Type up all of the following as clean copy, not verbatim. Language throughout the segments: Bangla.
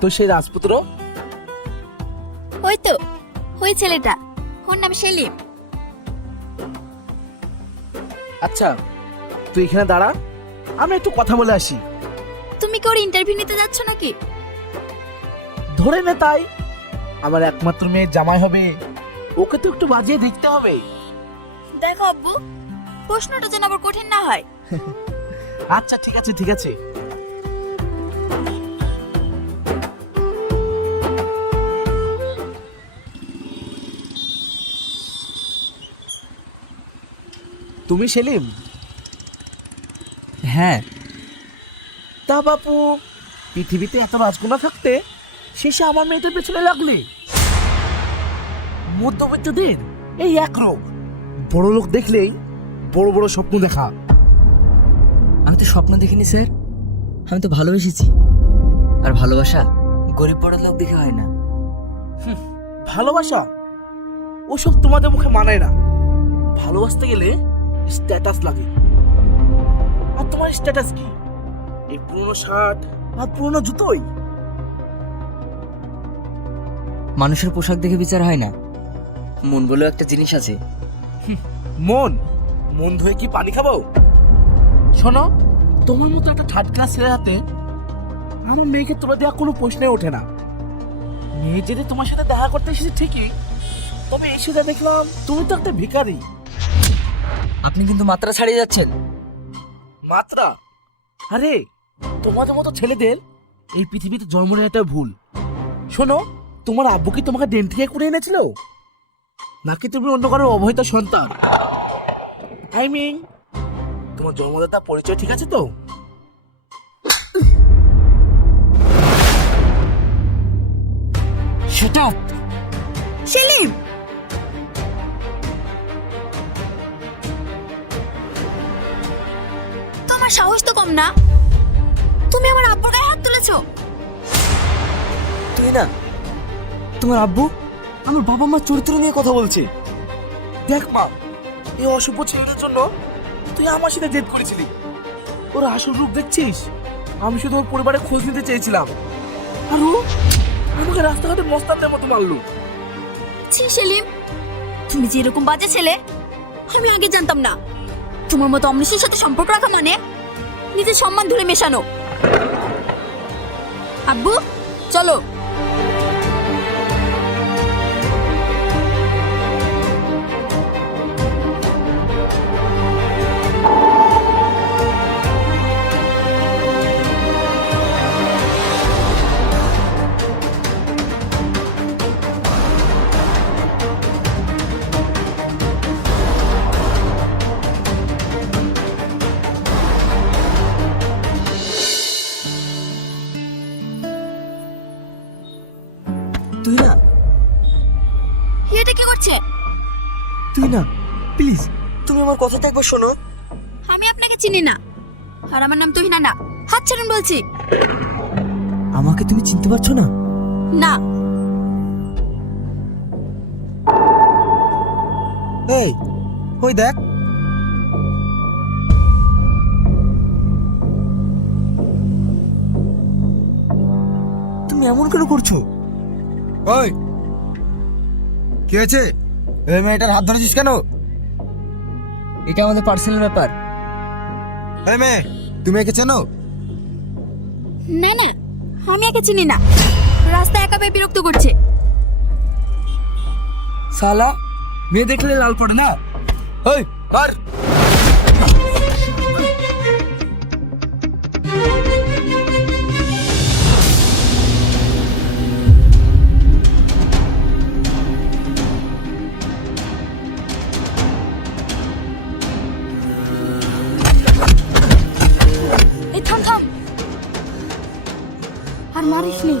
তো সেই রাজপুত্র? ওই তো, ওই ছেলেটা, ওর নাম সেলিম। আচ্ছা, তুই এখানে দাঁড়া, আমি একটু কথা বলে আসি। তুমি কি ওর ইন্টারভিউ নিতে যাচ্ছ নাকি? ধরে নে তাই, আমার একমাত্র মেয়ের জামাই হবে, ওকে তো একটু বাজিয়ে দেখতে হবে। দেখো আব্বু, প্রশ্নটা যেন আবার কঠিন না হয়। আচ্ছা ঠিক আছে ঠিক আছে। তুমি সেলিম? হ্যাঁ। তা বাপু, পৃথিবীতে এত রাজকন্যা থাকতে শেষে আমার মেয়েটার পেছনে লাগলে? মধ্যবিত্তদের এই এক রোগ, বড় লোক দেখলেই বড় বড় স্বপ্ন দেখা। আমি তো স্বপ্ন দেখিনি স্যার, আমি তো ভালোবেসেছি। আর ভালোবাসা গরিব বড় লোক দেখে হয় না। ভালোবাসা ওসব তোমাদের মুখে মানায় না। ভালোবাসতে গেলে স্ট্যাটাস লাগে। আর তোমার স্ট্যাটাস কি? এই পুরনো শার্ট আর পুরনো জুতোই? মানুষের পোশাক দেখে বিচার হয় না, মন বলেও একটা জিনিস আছে। মন মন ধুয়ে কি পানি খাবো? শোনো, তোমার মতো একটা থার্ড ক্লাস ছেলের হাতে আমার মেয়েকে তুলে দেওয়া কোনো প্রশ্নে ওঠে না। মেয়ে যদি তোমার সাথে দেখা করতে এসেছে ঠিকই, তবে এসে যা দেখলাম তুমি তো একটা ভিখারি। আপনি কিন্তু মাত্রা ছাড়িয়ে যাচ্ছেন। মাত্রা? আরে, তোমাদের মতো ছেলেদের এই পৃথিবীতে জন্ম নেওয়াটা ভুল। শোনো, তোমার আব্বু কি তোমাকে ডেন থেকে করে এনেছিল, নাকি তুমি অন্য কারো অবহিত সন্তান? আই মিন, তোমার জন্মদাতা পরিচয় ঠিক আছে তো? সেটা সেলিম, তোমার সাহস তো কম না, তুমি আমার আব্বুর গায়ে হাত তুলেছো। তুই না, তোমার আব্বু আমার বাবা মার চরিত্র নিয়ে কথা বলছে। দেখ মা, এই অশুভ ছেলেদের জন্য তুই আমার সাথে জেদ করেছিলি। ওর আসল রূপ দেখছিস? আমি শুধু ওর পরিবারের খোঁজ নিতে চেয়েছিলাম, আর ও আমাকে রাস্তাঘাটে মস্তানদের মতো মারলো। ছি সেলিম, তুমি যে এরকম বাজে ছেলে আমি আগে জানতাম না। তোমার মতো অমৃষের সাথে সম্পর্ক রাখা মানে নিজের সম্মান ধরে মেশানো। আব্বু চলো। তুই না, এটা কি করছে? তুই না, প্লিজ তুমি আমার কথাটা একবার শোনো। আমি আপনাকে চিনি না, আর আমার নাম তুহিনা না। হাত ছাড়ুন বলছি। আমাকে তুমি চিনতে পারছো না? না। এই, ওই দেখ। তুমি এমন কেন করছো? ওই, কি হয়েছে? এই মেয়েটার হাত ধরেছিস কেন? এটা আমাদের পার্সোনাল ব্যাপার। এই মেয়ে, তুমি একে চেনো? না না, আমি একে চিনি না। রাস্তায় একা পেয়ে বিরক্ত করছে। শালা, মেয়ে দেখলে লাল পড়ে না? ওই আর এই থাম থাম, আর মারিস নি,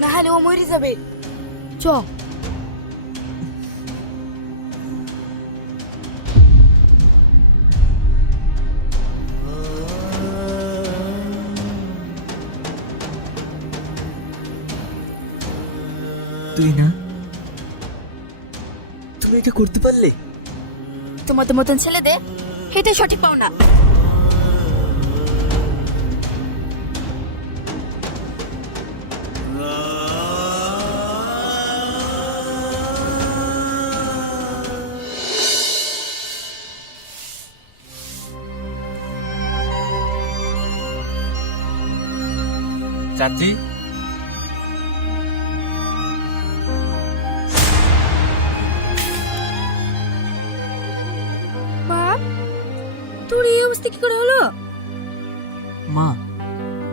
না হলে ও মরে যাবে। চ। তুই না, তুমি এটা করতে পারলে? তোমাদের মতন ছেলেদের এটাই সঠিক পাও না। চাচি, বাপ, তোর এই অবস্থা কি করে হলো? মা,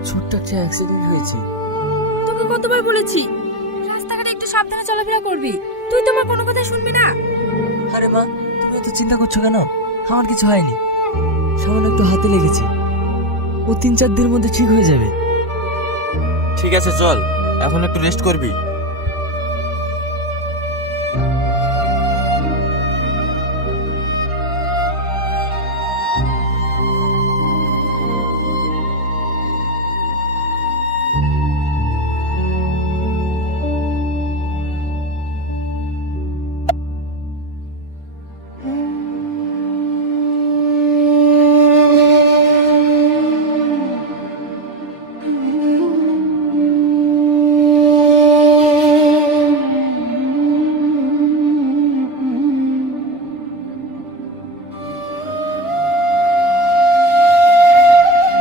ছোট্ট একটা অ্যাক্সিডেন্ট হয়েছে। তোকে কতবার বলেছি রাস্তাঘাটে একটু সাবধানে চলাফেরা করবি, তুই তোমার কোনো কথা শুনবি না। আরে মা, তুমি এত চিন্তা করছো কেন? আমার কিছু হয়নি, সামান্য একটু হাতে লেগেছে। ও 3-4 দিনের মধ্যে ঠিক হয়ে যাবে। ঠিক আছে চল, এখন একটু রেস্ট করবি।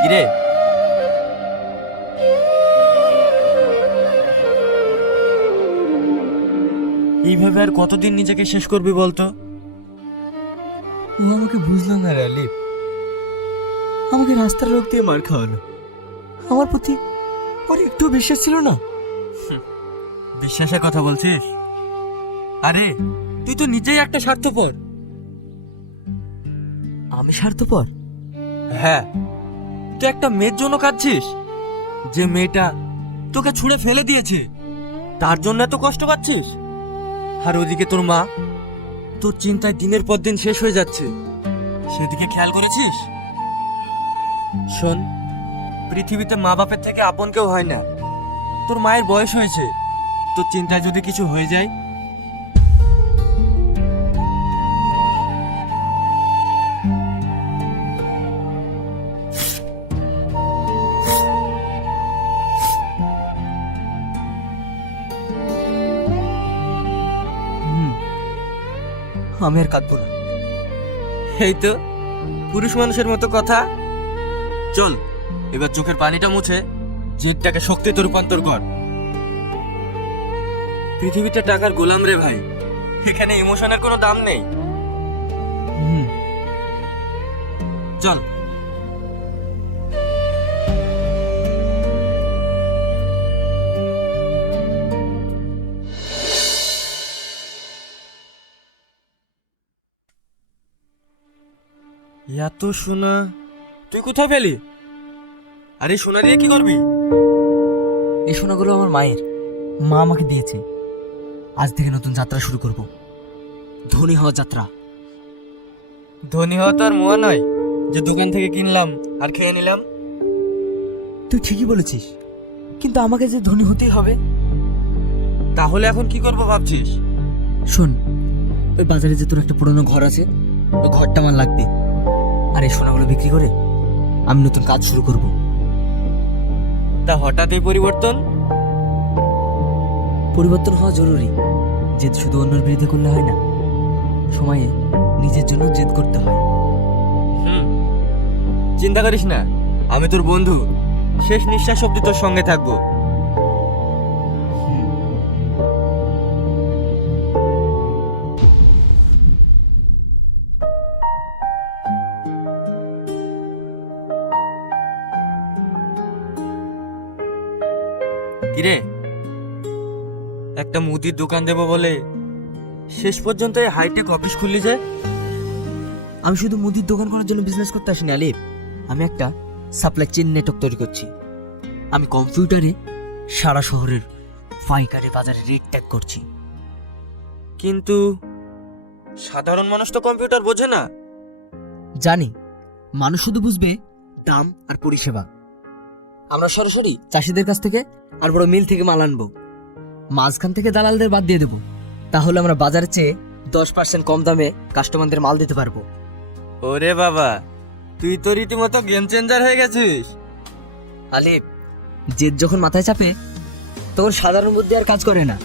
কিরে, এইভাবে আর কতদিন নিজেকে শেষ করবি বলতো? ও আমাকে বুঝলো না রে আলিফ। আমাকে রাস্তার লোক দিয়ে মার খাওয়ানো। আমার প্রতি ওর একটু বিশ্বাস ছিল না। বিশ্বাসের কথা বলছিস? আরে তুই তো নিজেই একটা স্বার্থপর। আমি স্বার্থপর? হ্যাঁ, তুই একটা মেয়ের জন্য কাঁদছিস, যে মেয়েটা তোকে ছুঁড়ে ফেলে দিয়েছে, তার জন্য এত কষ্ট পাচ্ছিস। আর ওদিকে তোর মা তোর চিন্তায় দিনের পর দিন শেষ হয়ে যাচ্ছে, সেদিকে খেয়াল করেছিস? শোন, পৃথিবীতে মা বাপের থেকে আপন কেউ হয় না। তোর মায়ের বয়স হয়েছে, তোর চিন্তায় যদি কিছু হয়ে যায়, আমি আর কাঁদবো না। এই তো পুরুষ মানুষের মতো কথা। চল এবার চোখের পানিটা মুছে জেদটাকে শক্তিতে রূপান্তর কর। পৃথিবীতে টাকার গোলাম রে ভাই, এখানে ইমোশনের কোনো দাম নেই। চল। এত সোনা তুই কোথায় পেলি? আরে সোনা দিয়ে কি করবি? এই সোনাগুলো আমার মায়ের। মা আমাকে দিয়েছে। আজ থেকে নতুন যাত্রা শুরু করব, ধনী হওয়া যাত্রা। ধনী হওয়া তো আর মোয়া নয় যে দোকান থেকে কিনলাম আর খেয়ে নিলাম। তুই ঠিকই বলেছিস, কিন্তু আমাকে যে ধনী হতেই হবে। তাহলে এখন কি করবো ভাবছিস? শোন, ওই বাজারে যে তোর একটা পুরনো ঘর আছে, ওই ঘরটা আমার লাগবে। আর এই সোনাগুলো বিক্রি করে আমি নতুন কাজ শুরু করব। তা হঠাৎ এই পরিবর্তন? পরিবর্তন হওয়া জরুরি। জেদ শুধু অন্যের বিরুদ্ধে করলে হয় না, সময়ে নিজের জন্য জেদ করতে হয়। চিন্তা করিস না, আমি তোর বন্ধু, শেষ নিঃশ্বাস অব্দি তোর সঙ্গে থাকবো। কিরে, একটা মুদির দোকান দেবো বলে শেষ পর্যন্ত এই হাইটেক অফিস খুললি যে? আমি শুধু মুদির দোকান করার জন্য বিজনেস করতে আসিনি আলিফ। আমি একটা সাপ্লাই চেইন নেটওয়ার্ক তৈরি করছি। আমি কম্পিউটারে সারা শহরের পাইকারি বাজারে রেট ট্যাগ করছি। কিন্তু সাধারণ মানুষ তো কম্পিউটার বোঝে না। জানি, মানুষ শুধু বুঝবে দাম আর পরিষেবা। আমরা সরাসরি চাষিদের কাছ থেকে আর বড় মিল থেকে মাল আনবো। মাঝখান থেকে দালালদের বাদ দিয়ে দেবো। তাহলে আমরা বাজারের চেয়ে 10% কম দামে কাস্টমারদের মাল দিতে পারবো। ওরে বাবা, তুই তো রীতিমতো গেম চেঞ্জার হয়ে গেছিস। আলিফ, জেদ যখন মাথায় চাপে তখন সাধারণ বুদ্ধি আর কাজ করে না,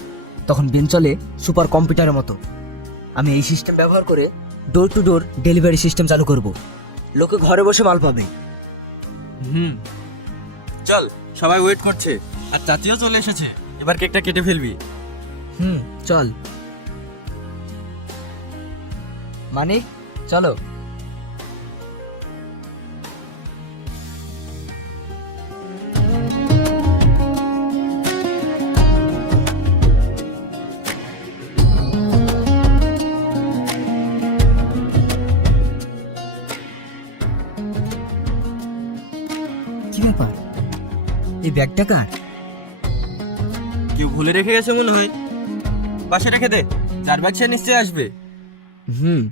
তখন বেন চলে সুপার কম্পিউটারের মতো। আমি এই সিস্টেম ব্যবহার করে door to door delivery system চালু করব। লোকে ঘরে বসে মাল পাবে। চল, সবাই ওয়েট করছে। আর চাচিও চলে এসেছে, এবার কেকটা কেটে ফেলবি। চল মানে চলো। কি ব্যাপার, এই ব্যাগটা কার? কেউ ভুলে রেখে গেছে মনে হয়, পাশে রেখে দে, যার ব্যাগ সে নিশ্চয়ই আসবে। হুম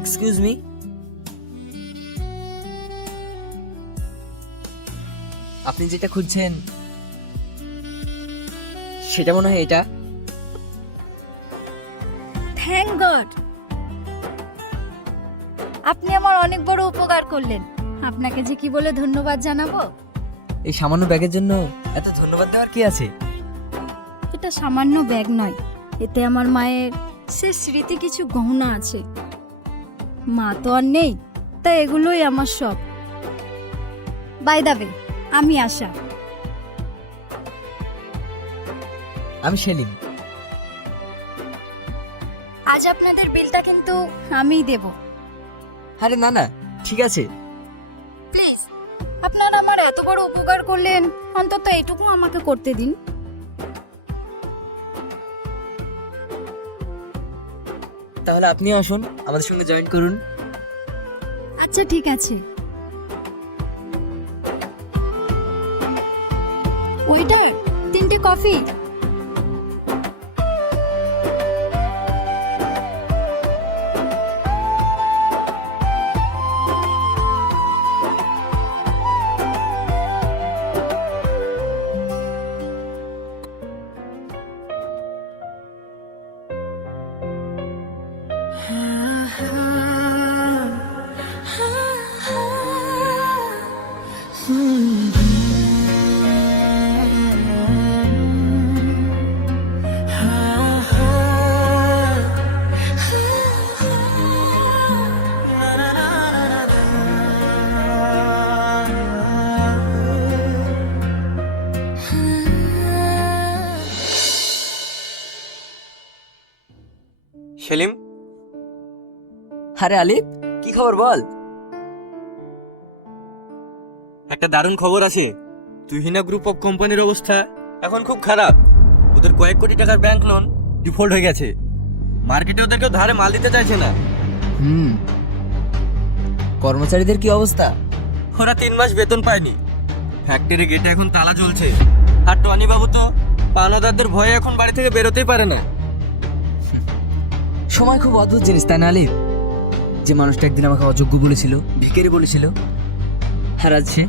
এক্সকিউজ মি, আপনি যেটা খুঁজছেন সেটা মনে হয় এটা। থ্যাংক গড, আপনি আমার অনেক বড় উপকার করলেন। আপনাকে যে কি বলে ধন্যবাদ জানাবো। এই সামান্য ব্যাগের জন্য এত ধন্যবাদ দেওয়ার কি আছে? এটা সামান্য ব্যাগ নয়, এতে আমার মায়ের শেষ স্মৃতি কিছু গহনা আছে। মা তো আর নেই, তাই এগুলোই আমার সব। বাই দা ওয়ে, আমি আশা। আমি সেলিম। আজ আপনাদের বিলটা কিন্তু আমিই দেব। আরে না না, ঠিক আছে। প্লিজ, আপনারা আমার এত বড় উপকার করলেন, অন্তত এটুকু আমাকে করতে দিন। তাহলে আপনি আসুন, আমাদের সঙ্গে জয়েন করুন। আচ্ছা ঠিক আছে। ওয়েটার, 3টে কফি। সেলিম, আরে আলিফ, কি খবর বল? একটা দারুণ খবর আছে। তুহিনা গ্রুপ অফ কোম্পানির অবস্থা এখন খুব খারাপ। ওদের কয়েক কোটি টাকার ব্যাংক লোন ডিফল্ট হয়ে গেছে। মার্কেটে ওদেরকেও ধারে মাল দিতে চাইছে না। কর্মচারীদের কি অবস্থা? ওরা 3 মাস বেতন পায়নি। ফ্যাক্টরি গেটে এখন তালা ঝুলছে। আর টনি বাবু তো পাওনাদারদের ভয়ে এখন বাড়ি থেকে বেরোতেই পারে না। সময় খুব অদ্ভুত জিনিস, তাই না আলিফ? যে মানুষটা একদিন আমাকে অযোগ্য বলেছিল, ভিখারি বলেছিল, আর আজ সে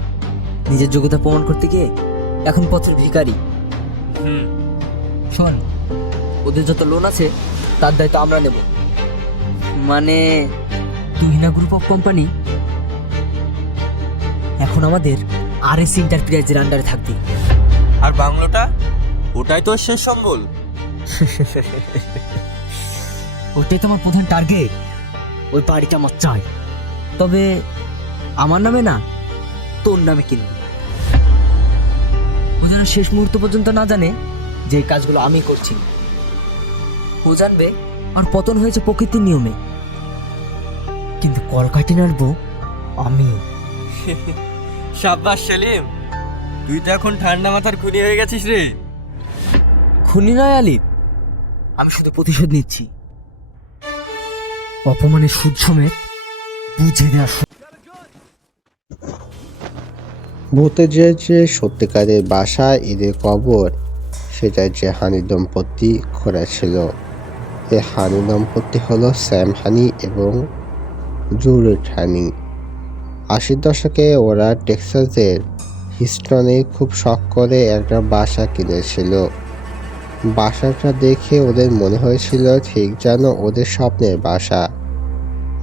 নিজের যোগ্যতা প্রমাণ করতে গিয়ে এখন পথের ভিখারি। শোন, ওদের যত লোন আছে তার দায়িত্ব আমরা নেব। মানে তুহিনা গ্রুপ অফ কোম্পানি এখন আমাদের আরএস এন্টারপ্রাইজের আন্ডারে থাকবে। আর বাংলোটা, ওটাই তো শেষ সম্বল। ওটাই তো আমার প্রধান টার্গেট। ওই বাড়িটা আমার চাই, তবে আমার নামে না, তোর নামে কিনবি। ও যেন শেষ মুহূর্ত পর্যন্ত না জানে যে এই কাজগুলো আমি করছি। ও জানবে আর পতন হয়েছে প্রকৃতির নিয়মে, কিন্তু কলকাঠি নাড়বো আমি। সাব্বাস সেলিম, তুই তো এখন ঠান্ডা মাথার খুনি হয়ে গেছিস রে। খুনি নয় আলিফ, আমি শুধু প্রতিশোধ নিচ্ছি। অপমানের সুদ সমেত বুঝে দেওয়া। ভূতের যে সত্যিকারের বাসা ঈদের কবর, সেটা যে হানি দম্পতি করেছিল। এই হানি দম্পতি হলো স্যাম হানি এবং জুলিয়েট হানি। 80 দশকে ওরা টেক্সাসের হিস্টনে খুব শখ করে একটা বাসা কিনেছিল। বাসাটা দেখে ওদের মনে হয়েছিল ঠিক যেন ওদের স্বপ্নের বাসা।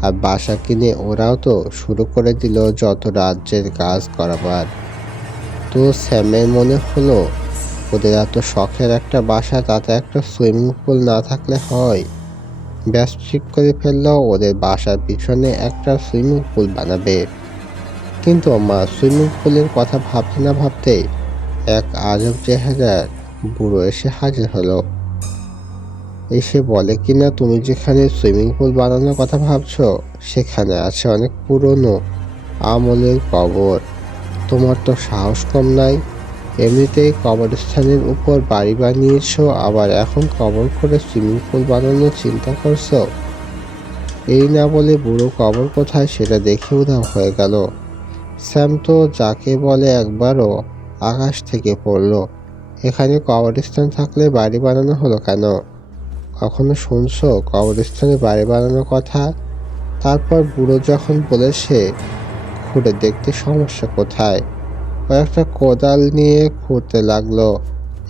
আর বাসা কিনে ওরাও তো শুরু করে দিল যত রাজ্যের কাজ করাবার। তো স্যামের মনে হলো ওদের এত শখের একটা বাসা, তাতে একটা সুইমিং পুল না থাকলে হয়। ব্যাস ঠিক করে ফেললো ওদের বাসার পিছনে একটা সুইমিং পুল বানাবে। কিন্তু মা সুইমিং পুলের কথা ভাবতে না ভাবতেই এক আজব চেহারার বুড়ো এসে হাজির হলো। এসে বলে কিনা, তুমি যেখানে সুইমিং পুল বানানোর কথা ভাবছো সেখানে আছে অনেক পুরনো আমলের কবর। তোমার তো সাহস কম নাই, এমনিতেই কবরস্থানের উপর বাড়ি বানিয়েছো, আবার এখন কবর করে সুইমিং পুল বানানোর চিন্তা করছো। এই না বলে বুড়ো কবর কোথায় সেটা দেখে উধাও হয়ে গেল। স্যাম তো যাকে বলে একবারও আকাশ থেকে পড়লো। এখানে কবরস্থান থাকলে বাড়ি বানানো হলো কেন? কখনো শুনছো কবরস্থানে বাড়ি বানানোর কথা? তারপর বুড়ো যখন বলেছে খুঁড়ে দেখতে সমস্যা কোথায়, কয়েকটা কোদাল নিয়ে খুঁড়তে লাগলো।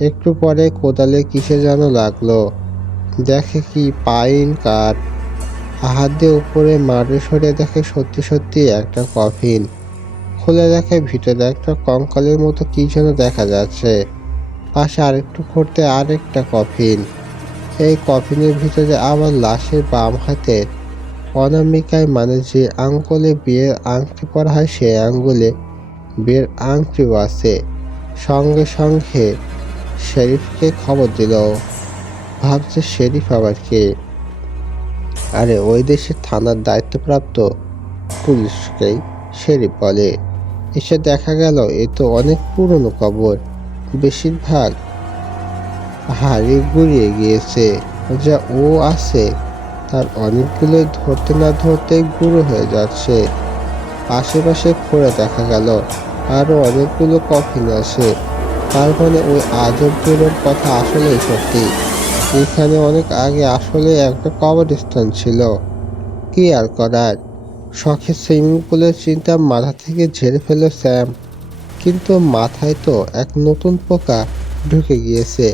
একটু পরে কোদালে কিসে যেন লাগলো, দেখে কি পাইন কাঠ। হাত দিয়ে উপরে মাটি সরিয়ে দেখে সত্যি সত্যি একটা কফিন। খুলে দেখে ভিতরে একটা কঙ্কালের মতো কি যেন দেখা যাচ্ছে। পাশে আরেকটু খুঁড়তে আরেকটা কফিন। এই কফিনের ভিতরে আবার লাশের বাম হাতের অনামিকায়, মানে যে আঙ্গুলে বিয়ের আংটি পরা হয় সে আঙ্গুলে বিয়ের আংটিও আছে। সঙ্গে সঙ্গে শেরিফকে খবর দিল। ভাবছে শেরিফ আবার কে? আরে ওই দেশের থানার দায়িত্বপ্রাপ্ত পুলিশকেই শেরিফ বলে। এসে দেখা গেল এ তো অনেক পুরনো কবর, বেশিরভাগ হাড়ি গুড়িয়ে গিয়েছে। যা ও আছে তার অনেকগুলো ধরতে না ধরতে গুঁড়ো হয়ে যাচ্ছে। আশেপাশে খুঁড়ে দেখা গেল আরো অনেকগুলো কফিন আছে। তার মানে ওই আজব জোরের কথা আসলেই সত্যি। এখানে অনেক আগে আসলে একটা কবরস্থান ছিল। কি আর করার, শখের সুইমিং পুলের চিন্তা মাথা থেকে ঝেড়ে ফেলল স্যাম। কিন্তু মাথায় তো এক নতুন পোকা ঢুকে গিয়েছে।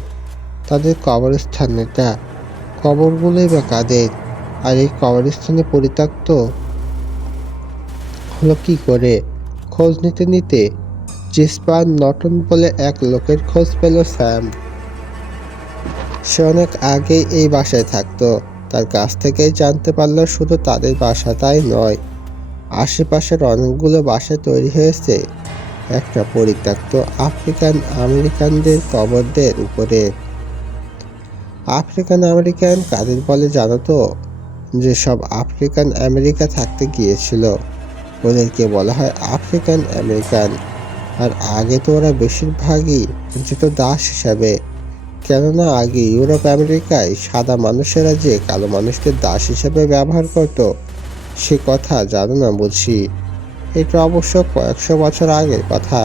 তাদের কবরস্থানেটা, কবরগুলোই বা কাদের? আর এই কবরস্থানে পরিত্যক্ত হলো কি করে? খোঁজ নিতে নিতে জিসপান নটন বলে এক লোকের খোঁজ পেল স্যাম। সে অনেক আগেই এই বাসায় থাকতো। তার কাছ থেকেই জানতে পারলো শুধু তাদের বাসা তাই নয়, আশেপাশের অনেকগুলো বাসা তৈরি হয়েছে একটা পরিত্যক্ত আফ্রিকান আমেরিকানদের কবরদের উপরে। আফ্রিকান আমেরিকান কাদের বলে জানো তো? যে সব আফ্রিকান আমেরিকা থাকতে গিয়েছিল ওদেরকে বলা হয় আফ্রিকান আমেরিকান। আর আগে তো ওরা বেশিরভাগই যেত দাস হিসাবে, কেননা আগে ইউরোপ আমেরিকায় সাদা মানুষেরা যে কালো মানুষকে দাস হিসেবে ব্যবহার করত সে কথা জানো না বুঝি। এটা অবশ্য কয়েকশো বছর আগের কথা।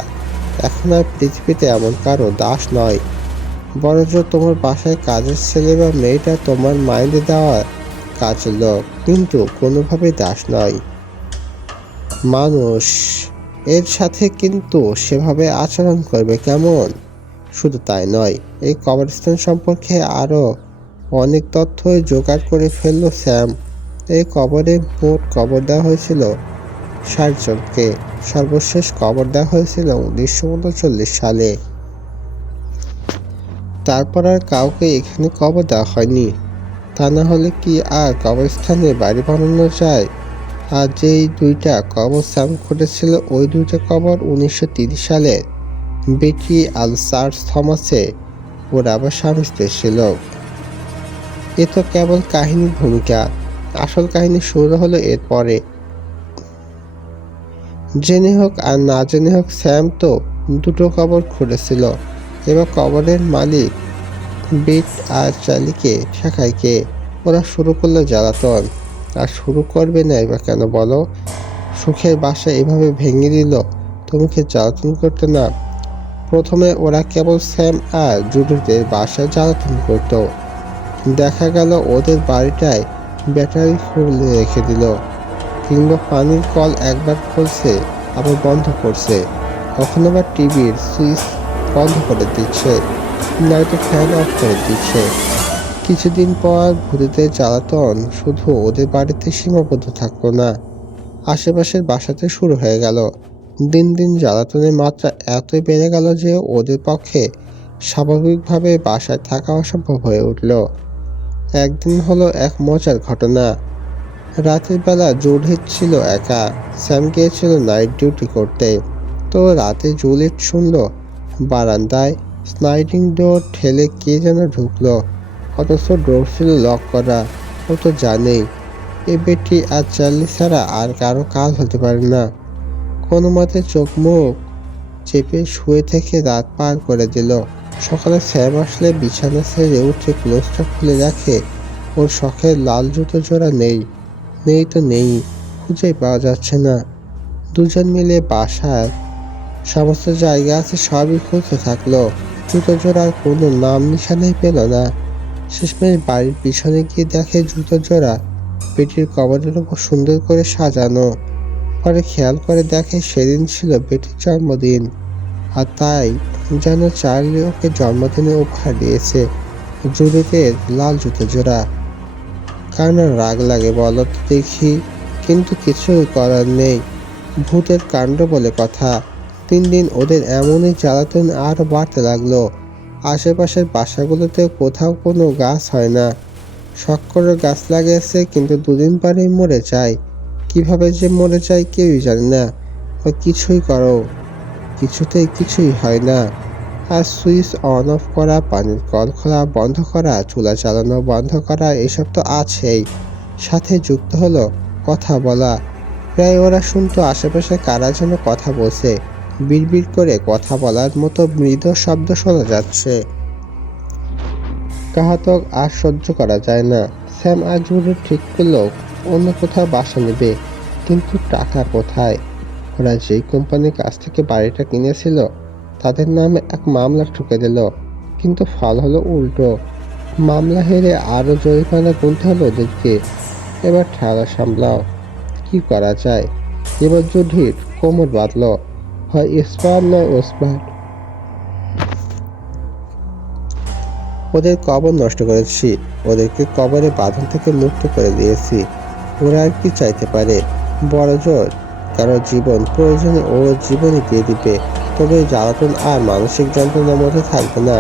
এখন আর পৃথিবীতে এমন কারো দাস নয়, বরঞ্চ তোমার বাসায় কাজের ছেলে বা মেয়েটা তোমার মাইনে দেওয়া কাজের লোক, কিন্তু কোনোভাবেই দাস নয়। মানুষ এর সাথে কিন্তু সেভাবে আচরণ করবে কেমন? শুধু তাই নয়, এই কবরস্থান সম্পর্কে আরও অনেক তথ্যই জোগাড় করে ফেলল স্যাম। এই কবরে মোট কবর দেওয়া হয়েছিল ৬০ জনকে। সর্বশেষ কবর দেওয়া হয়েছিল ১৯৩৯ সালে। তারপর আর কাউকে এখানে কবর দেওয়া হয়নি। তা না হলে কি আর কবরস্থানে বাড়ি বানানো যায়? আর যেই দুইটা কবর স্যাম খুঁড়েছিল ওই দুইটা কবর ১৯৩০ সালে বেটি আল চার্লস থমাসে ওর আবার স্বামী স্ত্রী ছিল। এ তো কেবল কাহিনীর ভূমিকা, আসল কাহিনী শুরু হলো এরপরে। জেনে হোক আর না জেনে হোক স্যাম তো দুটো কবর খুঁড়েছিল। এবার কবরের মালিক বেট আর চালিকে শাখাইকে ওরা শুরু করলো জ্বালাতন। আর শুরু করবে না এবার কেন বলো? সুখের বাসা এভাবে ভেঙে দিল, তুমি কি জ্বালাতন করতে না? প্রথমে ওরা কেবল স্যাম আর জুডিদের বাসায় জ্বালাতন করতো। দেখা গেল ওদের বাড়িটায় ব্যাটারি খুলে রেখে দিল, কিংবা পানির কল একবার খুলছে আবার বন্ধ করছে, কখনো বা টিভির সুইচ বন্ধ করে দিচ্ছে, লাইটের ফ্যান অফ করে দিচ্ছে। কি কিছুদিন পর ভূতেদের জ্বালাতন শুধু ওদের বাড়িতে সীমাবদ্ধ থাকলো না, আশেপাশের বাসাতে শুরু হয়ে গেল। দিন দিন জ্বালাতনের মাত্রা এতই বেড়ে গেল যে ওদের পক্ষে স্বাভাবিকভাবে বাসায় থাকা অসম্ভব হয়ে উঠল। একদিন হলো এক মজার ঘটনা। রাতের বেলা জুলিয়েট ছিল একা। স্যাম গিয়েছিল নাইট ডিউটি করতে। তো রাতে জুলিয়েট শুনল বারান্দায় স্লাইডিং ডোর ঠেলে কে যেন ঢুকলো, অথচ ডোর ছিল লক করা। ও তো জানেই এ বেটি আর চার্লি ছাড়া আর কারো কাজ হতে পারে না। কোনো মতে চোখ মুখ চেপে শুয়ে থেকে রাত পার করে দিল। সকালে স্যাম আসলে বিছানা ছেড়ে উঠে ক্লোজটা খুলে দেখে ওর শখের লাল জুতো জোড়া নেই। নেই তো নেই, খুঁজেই পাওয়া যাচ্ছে না। দুজন মিলে বাসার সমস্ত জায়গা আছে সবই খুঁজতে থাকলো, জুতো জোড়ার কোনো নাম নিশানাই পেল না। শেষমেশ বাড়ির পিছনে গিয়ে দেখে জুতো জোড়া বেটির কবরের উপর সুন্দর করে সাজানো। পরে খেয়াল করে দেখে সেদিন ছিল বেটির জন্মদিন, আর তাই যেন চার্লি ওকে জন্মদিনে উপহার দিয়েছে জুলিয়েটের লাল জুতো জোড়া। কার না রাগ লাগে বলো তো দেখি, কিন্তু কিছুই করার নেই, ভূতের কাণ্ড বলে কথা। দিন দিন ওদের এমনই জ্বালাতন আরও বাড়তে লাগলো। আশেপাশের বাসাগুলোতে কোথাও কোনো গাছ হয় না। শখ করে গাছ লাগিয়েছে, কিন্তু দুদিন পরেই মরে যায়। কিভাবে যে মরে যায় কেউই জানে না। ও কিছুই করো, কিছুতেই কিছুই হয় না। আর সুইচ অন অফ করা, পানির কল খোলা বন্ধ করা, চুলা চালানো বন্ধ করা, এসব তো আছেই। সাথে যুক্ত হলো কথা বলা। প্রায় ওরা শুনতো আশেপাশে কারা যেন কথা বলছে, বিড়বিড় করে কথা বলার মতো মৃদু শব্দ শোনা যাচ্ছে। কাহাতক আর সহ্য করা যায় না। স্যাম আর জুলি ঠিক করলো অন্য কোথাও বাসা নেবে, কিন্তু টাকা কোথায়? ওরা যেই কোম্পানির কাছ থেকে বাড়িটা কিনেছিল তাদের নামে এক মামলা ঠুকে দিল, কিন্তু ফল হলো উল্টো। মামলা হেরে আরও জরিমানা গুনতে হলো ওদেরকে। এবার ঠেলা সামলাও, কি করা যায়? এবার জুলির কোমর বাঁধল, হয় স্পার নয় ওসপার। ওদের কবর নষ্ট করেছি, ওদেরকে কবরে বাঁধন থেকে মুক্ত করে দিয়েছি। ওরা আর কি চাইতে পারে? বড় জোর কারো জীবন প্রয়োজনে ও জীবনই দিয়ে দিবে, তবে জ্বালাতন আর মানসিক যন্ত্রণার মধ্যে থাকবে না।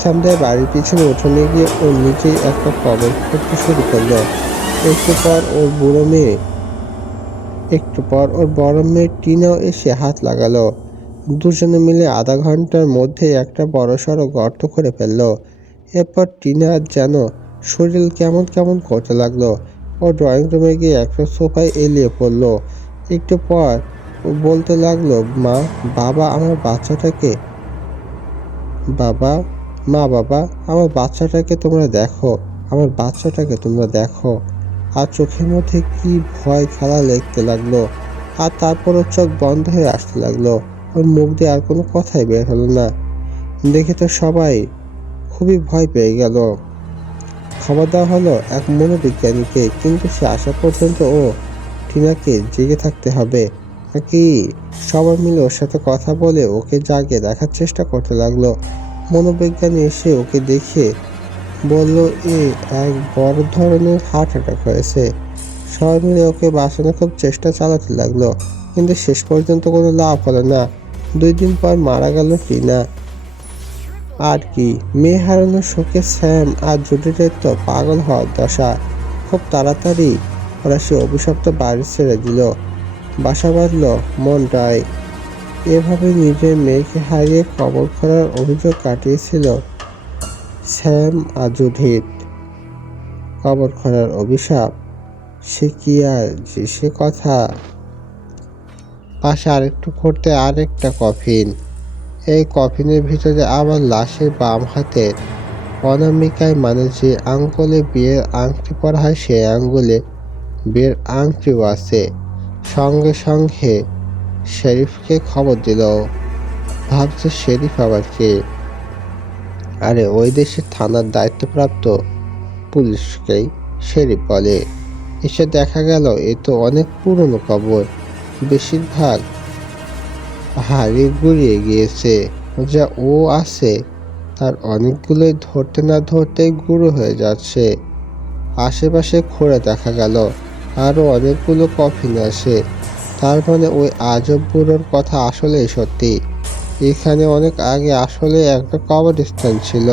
সামনে বাড়ির পিছনে উঠোনে গিয়ে ও নিজেই একটা কবর করতে শুরু করলো। একটু পর ওর বড় মেয়ে টিনাও এসে হাত লাগালো। দুজনে মিলে আধা ঘন্টার মধ্যে একটা বড়সড় গর্ত করে ফেললো। এরপর টিনা যেন শরীর কেমন কেমন করতে লাগলো। ও ড্রয়িং রুমে গিয়ে একটা সোফায় এলিয়ে পড়লো। একটু পর ও বলতে লাগলো, বাবা আমার বাচ্চাটাকে তোমরা দেখো, আমার বাচ্চাটাকে তোমরা দেখো। আর চোখের মধ্যে কি ভয় খেলা লেগতে লাগলো। আর তারপর ওর চোখ বন্ধ হয়ে আসতে লাগলো। ওর মুখ দিয়ে আর কোনো কথাই বের হলো না। দেখে তো সবাই খুবই ভয় পেয়ে গেল। খবর দেওয়া হলো এক মনোবিজ্ঞানীকে, কিন্তু সে আসা পর্যন্ত ও টিনাকে জেগে থাকতে হবে নাকি। সবাই মিলে ওর সাথে কথা বলে ওকে জাগিয়ে দেখার চেষ্টা করতে লাগলো। মনোবিজ্ঞানী এসে ওকে দেখে বলল এক বড় ধরনের হার্ট অ্যাটাক হয়েছে। সবাই মিলে ওকে বাঁচানোর খুব চেষ্টা চালাতে লাগলো, কিন্তু শেষ পর্যন্ত কোনো লাভ হলো না। 2 দিন পর মারা গেল টিনা। আর কি, মেয়ে হারানোর শোকে স্যাম আর জুলিয়েটের তো পাগল হওয়ার দশা। খুব তাড়াতাড়ি ওরা সে অভিশপ্ত বাড়ি ছেড়ে দিল, বাসা বাঁধল মনটায়। এভাবে নিজের মেয়েকে হারিয়ে কবর খোঁড়ার অভিযোগ কাটিয়েছিল স্যাম আর জুলিয়েট। কবর খোঁড়ার অভিশাপ, সে কি আর যে সে কথা। পাশে আরেকটু করতে আরেকটা কফিন। এই কফিনের ভিতরে আবার লাশের বাম হাতের অনামিকায়, মানে যে আঙ্গুলে বিয়ের আংটি পরা হয় সেই আঙ্গুলে বিয়ের আংটিও আছে। সঙ্গে সঙ্গে শেরিফকে খবর দিল। ভাবছে শেরিফ আবার কে? আরে ওই দেশের থানার দায়িত্বপ্রাপ্ত পুলিশকেই শেরিফ বলে। এসে দেখা গেল এ তো অনেক পুরনো কবর, বেশিরভাগ হারিয়ে গুড়িয়ে গিয়েছে। যা ও আছে তার অনেকগুলোই ধরতে না ধরতেই গুঁড়ো হয়ে যাচ্ছে। আশেপাশে খুঁড়ে দেখা গেল আরও অনেকগুলো কফিন আসে। তার মানে ওই আজব বুড়োর কথা আসলেই সত্যি। এখানে অনেক আগে আসলে একটা কবরস্থান ছিল।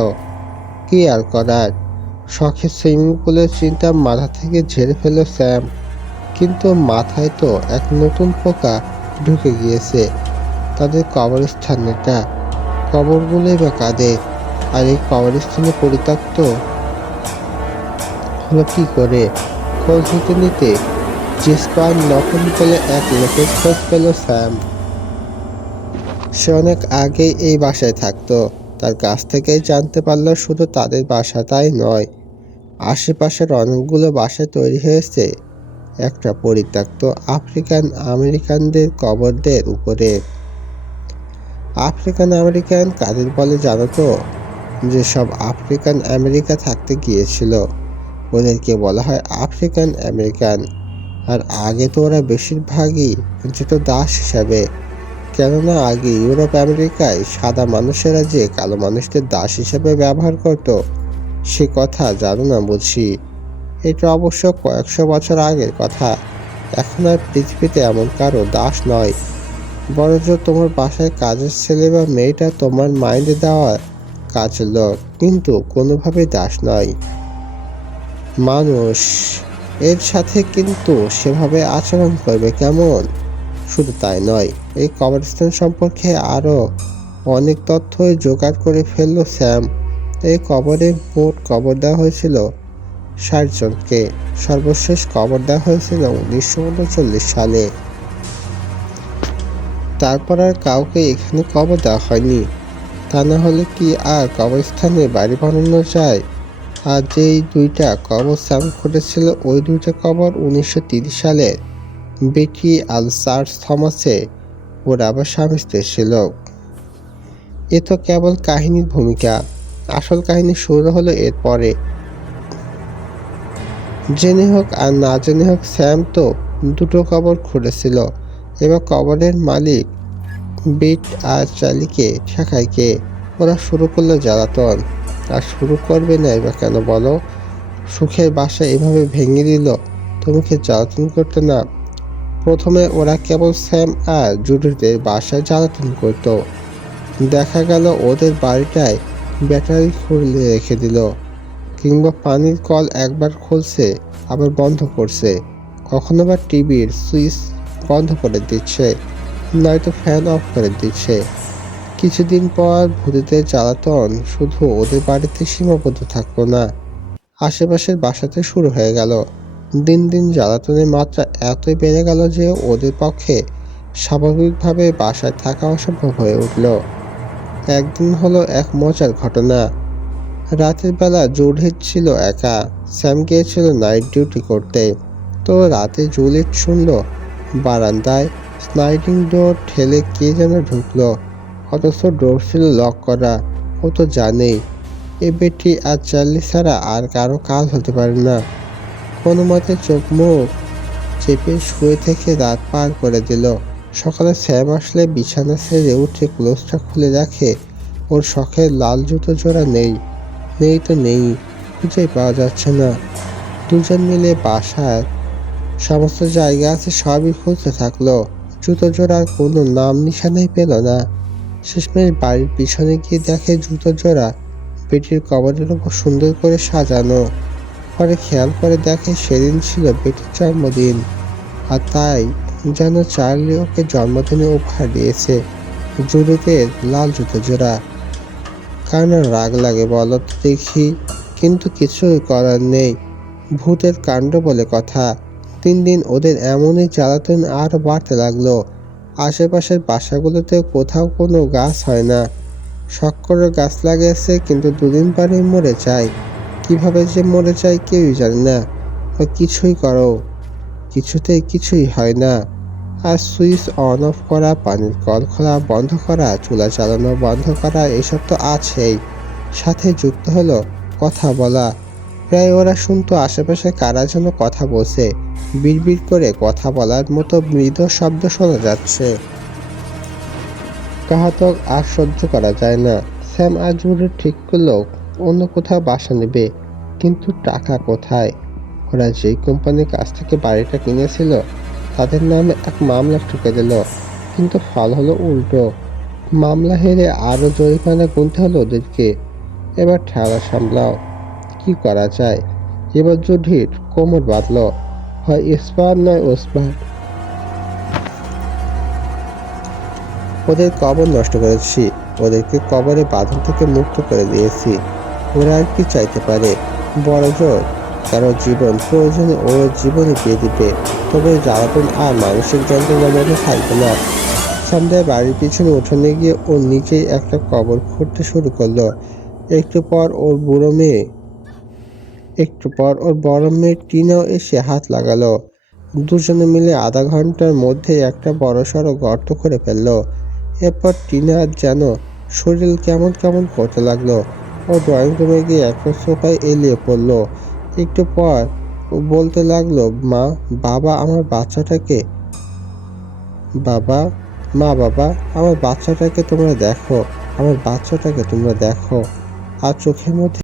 কি আর করার, শখের সুইমিং পুলের চিন্তা মাথা থেকে ঝেড়ে ফেলল স্যাম। কিন্তু মাথায় তো এক নতুন পোকা ঢুকে গিয়েছে। তাদের কবরস্থানটা, কবরগুলোই বা কাদের? আর এই কবরস্থানে পরিত্যক্ত হলো কি করে? খোঁজ নিতে নিতে জিসপার নকল বলে এক লোকের খোঁজ পেল স্যাম। সে অনেক আগেই এই বাসায় থাকতো। তার কাছ থেকেই জানতে পারল শুধু তাদের বাসা তাই নয়, আশেপাশের অনেকগুলো বাসা তৈরি হয়েছে একটা পরিত্যক্ত আফ্রিকান আমেরিকানদের কবরদের উপরে। আফ্রিকান আমেরিকান কাদের বলে জানো তো? যেসব আফ্রিকান আমেরিকা থাকতে গিয়েছিল ওদেরকে বলা হয় আফ্রিকান আমেরিকান। আর আগে তো ওরা বেশিরভাগই যেত দাস হিসাবে। কেননা আগে ইউরোপ আমেরিকায় সাদা মানুষেরা যে কালো মানুষদের দাস হিসেবে ব্যবহার করত সে কথা জানো না বুঝি? এটা অবশ্য কয়েকশো বছর আগের কথা। এখন আর পৃথিবীতে এমন কারো দাস নয়, বরঞ্চ তোমার বাসায় কাজের ছেলে বা মেয়েটা তোমার মাইন্ডে দেওয়া কাজের লোক, কিন্তু কোনোভাবেই দাস নয়। মানুষ এর সাথে কিন্তু সেভাবে আচরণ করবে কেমন? শুধু তাই নয়, এই কবরস্থান সম্পর্কে আরও অনেক তথ্যই জোগাড় করে ফেলল স্যাম। এই কবরে মোট কবর দেওয়া হয়েছিল ৬০ জনকে। সর্বশেষ কবর দেওয়া হয়েছিল ১৯৩৯ সালে। তারপর আর কাউকে এখানে কবর দেওয়া হয়নি। তা না হলে কি আর কবরস্থানে বাড়ি বানানো যায়? আর যেই দুইটা কবর স্যাম খুঁড়েছিল ওই দুইটা কবর ১৯৩০ সালে বেটি আল চার্লস থমাসে ওর আবার স্বামী স্ত্রী ছিল। এ তো কেবল কাহিনীর ভূমিকা, আসল কাহিনী শুরু হলো এরপরে। জেনে হোক আর না জেনে হোক স্যাম তো দুটো কবর খুঁড়েছিল। এবার কবরের মালিক বেট আর চালিকে ঠেকাইকে ওরা শুরু করলো জ্বালাতন। আর শুরু করবে না এবার কেন বলো? সুখের বাসা এভাবে ভেঙে দিল, তুমি কি জ্বালাতন করতে না? প্রথমে ওরা কেবল স্যাম আর জুডিদের বাসায় জ্বালাতন করতো। দেখা গেল ওদের বাড়িটায় ব্যাটারি খুলে রেখে দিল, কিংবা পানির কল একবার খুলছে আবার বন্ধ করছে, কখনো বা টিভির সুইচ বন্ধ করে দিচ্ছে, নয়তো ফ্যান অফ করে দিচ্ছে। কিছুদিন পর ভূতেদের জ্বালাতন শুধু ওদের বাড়িতে সীমাবদ্ধ থাকলো না, আশেপাশের বাসাতে শুরু হয়ে গেল। দিন দিন জ্বালাতনের মাত্রা এতই বেড়ে গেল যে ওদের পক্ষে স্বাভাবিকভাবে বাসায় থাকা অসম্ভব হয়ে উঠল। একদিন হলো এক মজার ঘটনা। রাতের বেলা জুলিয়েট ছিল একা, স্যাম গিয়েছিল নাইট ডিউটি করতে। তো রাতে জুলিয়েট শুনল বারান্দায় স্লাইডিং ডোর ঠেলে কে যেন ঢুকলো, অথচ ডোর ছিল লক করা। ও তো জানেই এ বেটি আর চার্লি ছাড়া আর কারো কাজ হতে পারে না। কোনো মতে চোখ মুখ চেপে শুয়ে থেকে রাত পার করে দিল। সকালে স্যাম আসলে বিছানা ছেড়ে উঠে ক্লোজটা খুলে দেখে ওর শখের লাল জুতো জোড়া নেই। নেই তো নেই, খুঁজেই পাওয়া যাচ্ছে না। দুজন মিলে বাসার সমস্ত জায়গা আছে সবই খুঁজতে থাকলো, জুতো জোড়ার কোনো নাম নিশানাই পেল না। শেষমেশ বাড়ির পিছনে গিয়ে দেখে জুতো জোড়া বেটির কবরের উপর সুন্দর করে সাজানো। পরে খেয়াল করে দেখে সেদিন ছিল বেটির জন্মদিন, আর তাই যেন চার্লি ওকে জন্মদিনে উপহার দিয়েছে জুলিয়েটের লাল জুতো জোড়া। কার না রাগ লাগে বলো তো দেখি, কিন্তু কিছুই করার নেই, ভূতের কাণ্ড বলে কথা। দিন দিন ওদের এমনই জ্বালাতন আরও বাড়তে লাগলো। আশেপাশের বাসাগুলোতে কোথাও কোনো গাছ হয় না। শখ করে গাছ লাগিয়েছে, কিন্তু দুদিন পরেই মরে যায়। কিভাবে যে মরে যায় কেউই জানে না। কিছুই করো, কিছুতেই কিছুই হয় না। আর সুইচ অন অফ করা, পানির কল খোলা বন্ধ করা, চুলা চালানো বন্ধ করা, এসব তো আছেই। সাথে যুক্ত হলো কথা বলা। প্রায় ওরা শুনতো আশেপাশে কারা যেন কথা বলছে, বিড়বিড় করে কথা বলার মতো মৃদু শব্দ শোনা যাচ্ছে। ঘাতক আর সহ্য করা যায় না। স্যাম আর জুডি ঠিক করলো অন্য কোথাও বাসা নেবে, কিন্তু টাকা কোথায়? ওরা যেই কোম্পানির কাছ থেকে বাড়িটা কিনেছিল তাদের নামে এক মামলা ঠুকে দিল, কিন্তু ফল হলো উল্টো। মামলা হেরে আরো জরিমানা গুনতে হলো ওদেরকে। এবার ঠেলা সামলাও, কি করা যায়? এবার জুডির কোমর বাঁধল, হয় ইস্পাত নয় ওসমান। ওদের কবর নষ্ট করেছি, ওদেরকে কবরে বাঁধন থেকে মুক্ত করে দিয়েছি। ওরা আর কি চাইতে পারে? বড় জোর কারো জীবন প্রয়োজনে ওর জীবনে দিয়ে দিবে, তবে জ্বালাতন আর মানসিক যন্ত্রণার মধ্যে থাকবে না। সন্ধ্যায় বাড়ির পিছনে উঠোনে গিয়ে ও নিজেই একটা কবর খুঁড়তে শুরু করলো। একটু পর ওর বড় মেয়ে টিনাও এসে হাত লাগালো। দুজনে মিলে আধা ঘন্টার মধ্যে একটা বড়সড় গর্ত করে ফেললো। এরপর টিনা যেন শরীর কেমন কেমন করতে লাগলো। ও ড্রয়িং রুমে গিয়ে একটা সোফায় এলিয়ে পড়লো। একটু পর ও বলতে লাগলো, বাবা আমার বাচ্চাটাকে আমার বাচ্চাটাকে তোমরা দেখো, আর চোখের মধ্যে